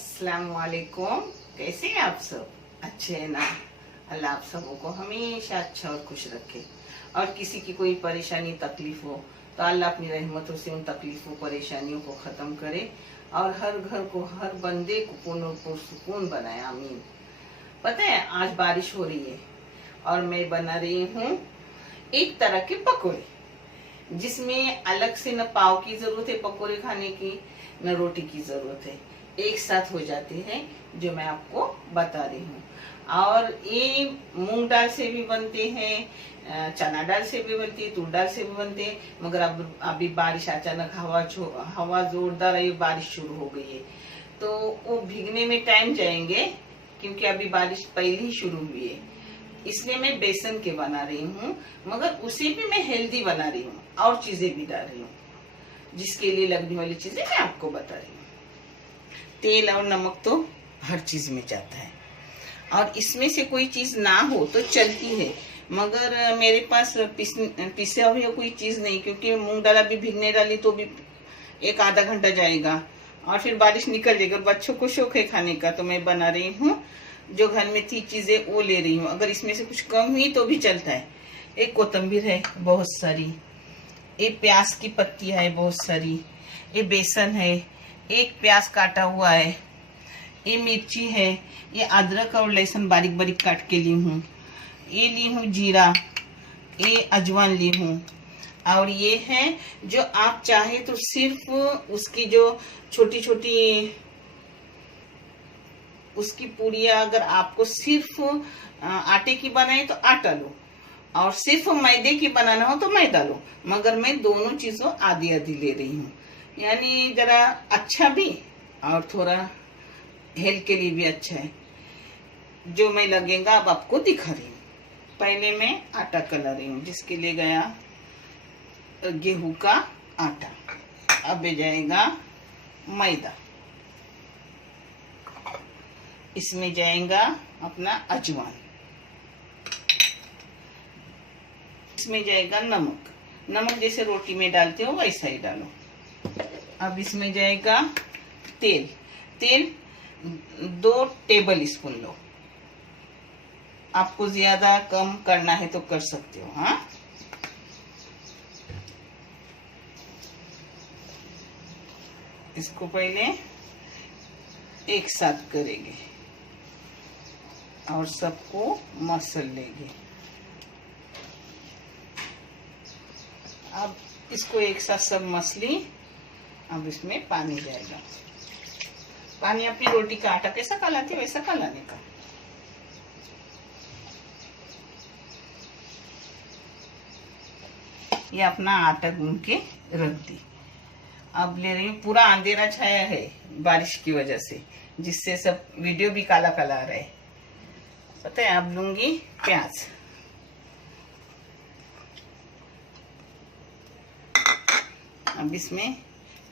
अस्सलाम वालेकुम। कैसे हैं आप सब? अच्छे हैं ना? अल्लाह आप सबों को हमेशा अच्छा और खुश रखे। और किसी की कोई परेशानी तकलीफ हो तो अल्लाह अपनी रहमतों से उन तकलीफों परेशानियों को खत्म करे और हर घर को, हर बंदे को पुरसुकून बनाए। आमीन। पता है आज बारिश हो रही है और मैं बना रही हूँ एक तरह के पकौड़े, जिसमें अलग से न पाव की जरूरत है पकौड़े खाने की, न रोटी की जरूरत है, एक साथ हो जाते हैं, जो मैं आपको बता रही हूँ। और ये मूंग दाल से भी बनते हैं, चना दाल से भी बनती है, तूर दाल से भी बनते हैं। मगर अब अभी बारिश अचानक हवा जोरदार है, बारिश शुरू हो गई है तो वो भीगने में टाइम जाएंगे, क्योंकि अभी बारिश पहले ही शुरू हुई है। इसलिए मैं बेसन के बना रही हूँ, मगर उसे भी मैं हेल्दी बना रही हूँ और चीजें भी डाल रही हूँ, जिसके लिए लगने वाली चीजें मैं आपको बता रही हूँ। तेल और नमक तो हर चीज में जाता है और इसमें से कोई चीज ना हो तो चलती है, मगर मेरे पास पिसा हुआ कोई चीज नहीं, क्योंकि मूंग दाल भी भीगने डाली तो भी एक आधा घंटा जाएगा और फिर बारिश निकल जाएगी। बच्चों को शौक है खाने का तो मैं बना रही हूँ, जो घर में थी चीजें वो ले रही हूँ। अगर इसमें से कुछ कम हुई तो भी चलता है। एक कोतंबीर है बहुत सारी, एक प्याज की पत्तियां है बहुत सारी, ये बेसन है, एक प्याज काटा हुआ है, ये मिर्ची है, ये अदरक और लहसुन बारीक बारीक काट के ली हूँ, ये ली हूँ जीरा, ये अजवाइन ली हूँ। और ये है जो आप चाहे तो सिर्फ उसकी जो छोटी छोटी उसकी पूरियां, अगर आपको सिर्फ आटे की बनाए तो आटा लो और सिर्फ मैदे की बनाना हो तो मैदा लो, मगर मैं दोनों चीजों आधी आधी ले रही हूँ, यानी जरा अच्छा भी और थोड़ा हेल्थ के लिए भी अच्छा है। जो मैं लगेगा अब आपको दिखा रही हूँ। पहले मैं आटा कला रही हूँ, जिसके लिए गया गेहूं का आटा। अब जाएगा मैदा, इसमें जाएगा अपना अजवाइन, इसमें जाएगा नमक। नमक जैसे रोटी में डालते हो वैसा ही डालो। अब इसमें जाएगा तेल। तेल 2 टेबल स्पून लो, आपको ज्यादा कम करना है तो कर सकते हो। हाँ, इसको पहले एक साथ करेंगे और सबको मसल लेंगे। अब इसको एक साथ सब मसली, अब इसमें पानी जाएगा। पानी अपनी रोटी का आटा कैसा कालाते वैसा कालाने का। ये अपना आटा गूंद के रख दी। अब ले रही हूँ, पूरा अंधेरा छाया है बारिश की वजह से, जिससे सब वीडियो भी काला काला आ रहा है। पता है, अब लूंगी प्याज। अब इसमें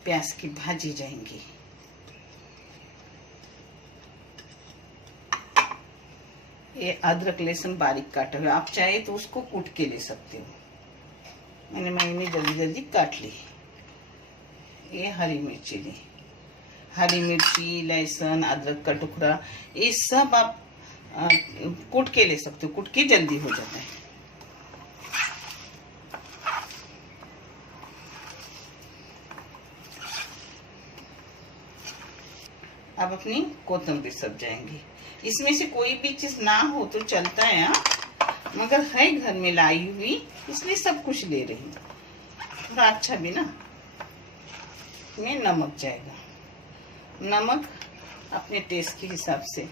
प्याज की भाजी जाएंगी। ये अदरक लहसुन बारीक काटा हुआ, आप चाहे तो उसको कूट के ले सकते हो। मैंने जल्दी जल्दी काट ली। ये हरी मिर्ची ली, हरी मिर्ची, लहसुन, अदरक का टुकड़ा, ये सब आप कूट के ले सकते हो, कूट के जल्दी हो जाता है। अब अपनी कोतंबीर सब जाएंगी। इसमें से कोई भी चीज ना हो तो चलता है, मगर है घर में लाई हुई, इसलिए सब कुछ ले रही हूँ, थोड़ा अच्छा भी ना। में नमक जाएगा, नमक अपने टेस्ट के हिसाब से।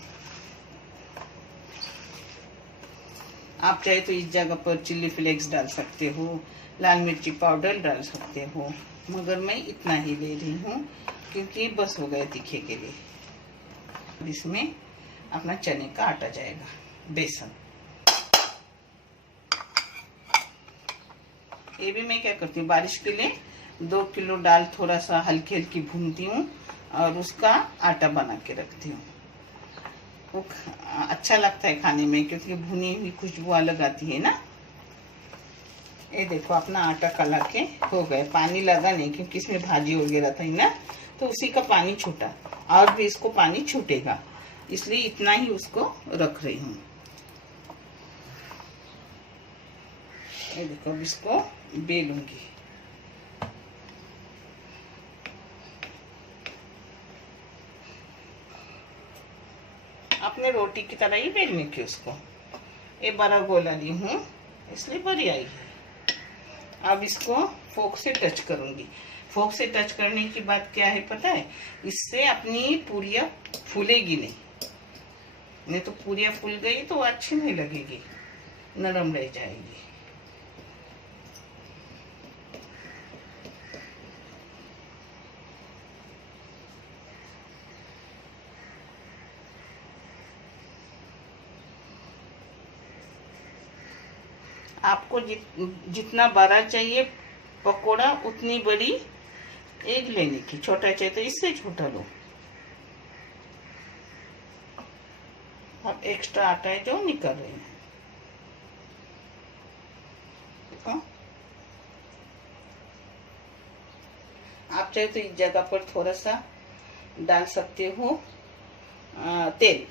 आप चाहे तो इस जगह पर चिल्ली फ्लेक्स डाल सकते हो, लाल मिर्ची पाउडर डाल सकते हो, मगर मैं इतना ही ले रही हूँ क्योंकि बस हो गए तीखे के लिए। इसमें अपना चने का आटा जाएगा, बेसन। ये भी मैं क्या करती हूँ, बारिश के लिए 2 किलो दाल थोड़ा सा हल्की हल्की भूनती हूँ और उसका आटा बना के रखती हूँ। वो अच्छा लगता है खाने में, क्योंकि भुनी हुई खुशबू अलग आती है ना। ये देखो अपना आटा कला के हो गए, पानी लगा नहीं क्योंकि इसमें भाजी वगैरह था ना, तो उसी का पानी छूटा, और भी इसको पानी छूटेगा, इसलिए इतना ही उसको रख रही हूँ। ये देखो, अब इसको बेलूंगी। अपने रोटी की तरह ही बेलने की उसको। ये बड़ा गोला ली हूँ, इसलिए बड़ी आई है। अब इसको फोक से टच करूंगी। फोक से टच करने की बात क्या है पता है, इससे अपनी पूरियां फूलेगी नहीं तो पूरियां फूल गई तो अच्छी नहीं लगेगी, नरम रह जाएगी। आपको जितना बड़ा चाहिए पकोड़ा, उतनी बड़ी एक लेने की। छोटा चाहिए तो इससे छोटा लो। अब एक्स्ट्रा आटा है जो निकल रहे हैं। देखो, आप चाहे तो इस जगह पर थोड़ा सा डाल सकते हो तेल,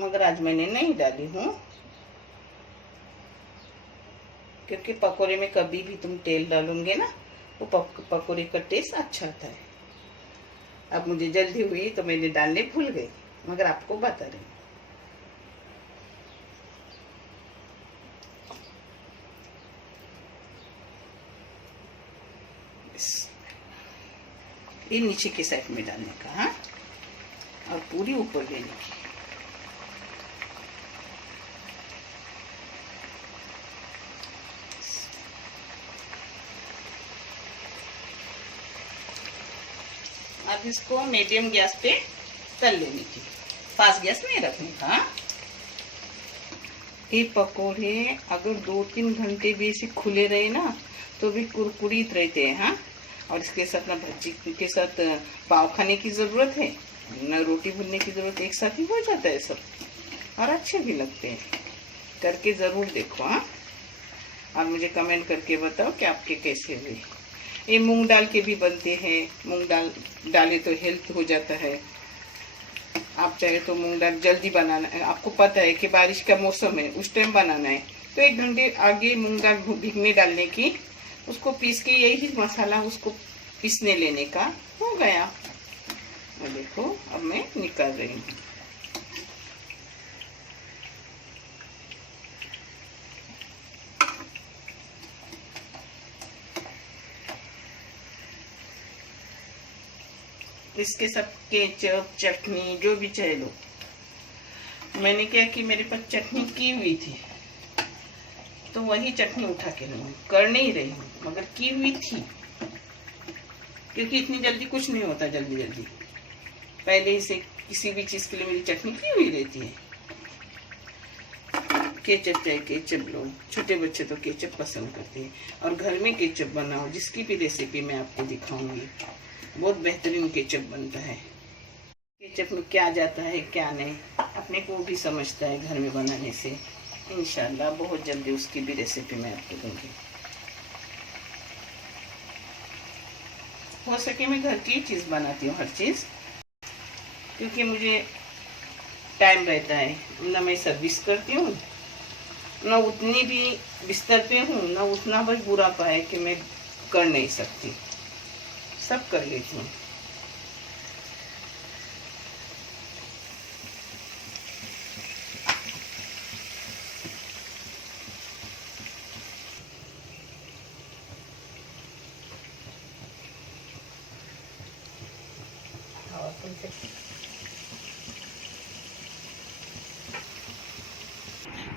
मगर आज मैंने नहीं डाली हूँ, क्योंकि पकोड़े में कभी भी तुम तेल डालोगे ना, वो पकोड़े का टेस्ट अच्छा आता है। अब मुझे जल्दी हुई तो मैंने डालने भूल गई, मगर आपको बता रही हूँ। ये नीचे के साइड में डालने का, हाँ, और पूरी ऊपर लेने की। अब इसको मीडियम गैस पे तल लेने की, फास्ट गैस नहीं रखने का। ये पकोड़े अगर 2-3 घंटे भी ऐसे खुले रहे ना तो भी कुरकुरीत रहते हैं, हाँ। और इसके साथ ना भज्जी के साथ पाव खाने की जरूरत है, ना रोटी भूनने की जरूरत, एक साथ ही हो जाता है सब, और अच्छे भी लगते हैं। करके जरूर देखो, हाँ, और मुझे कमेंट करके बताओ कि आपके कैसे हुए। ये मूंग दाल के भी बनते हैं, मूंग दाल डाले तो हेल्थ हो जाता है। आप चाहे तो मूंग दाल जल्दी बनाना है, आपको पता है कि बारिश का मौसम है, उस टाइम बनाना है तो 1 घंटे आगे मूंग दाल भिगने डालने की, उसको पीस के यही मसाला उसको पीसने लेने का, हो गया। और देखो, अब मैं निकाल रही हूँ। इसके सब केचप चटनी जो भी चाहे लो। मैंने क्या कि मेरे पास चटनी की हुई थी तो वही चटनी उठा के लूँ, कर नहीं रही हूँ, मगर की हुई थी, क्योंकि इतनी जल्दी कुछ नहीं होता। जल्दी पहले ही से किसी भी चीज के लिए मेरी चटनी की हुई रहती है। केचप चाहे केचप लो, छोटे बच्चे तो केचप पसंद करते हैं, और घर में केचप बनाओ, जिसकी भी रेसिपी मैं आपको दिखाऊंगी, बहुत बेहतरीन केचप बनता है। केचप में क्या जाता है क्या नहीं, अपने को भी समझता है घर में बनाने से। इंशाल्लाह बहुत जल्दी उसकी भी रेसिपी मैं आपको दूंगी। हो सके मैं घर की चीज़ बनाती हूँ, हर चीज़, क्योंकि मुझे टाइम रहता है ना। मैं सर्विस करती हूँ ना, उतनी भी बिस्तर पे हूँ ना, उतना बस बुरा पाए कि मैं कर नहीं सकती, सब कर लेती हूँ।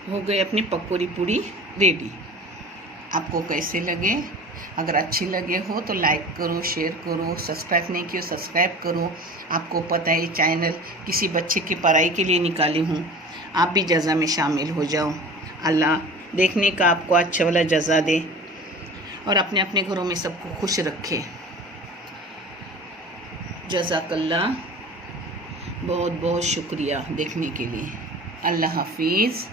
हो गई अपनी पकौड़ी पूरी रेडी। आपको कैसे लगे? अगर अच्छी लगे हो तो लाइक करो, शेयर करो, सब्सक्राइब नहीं किया सब्सक्राइब करो। आपको पता है ये चैनल किसी बच्चे की पढ़ाई के लिए निकाली हूँ, आप भी जज़ा में शामिल हो जाओ। अल्लाह देखने का आपको अच्छा वाला जज़ा दे और अपने अपने घरों में सबको खुश रखे। जज़ाकल्लाह, बहुत बहुत शुक्रिया देखने के लिए। अल्लाह हाफिज़।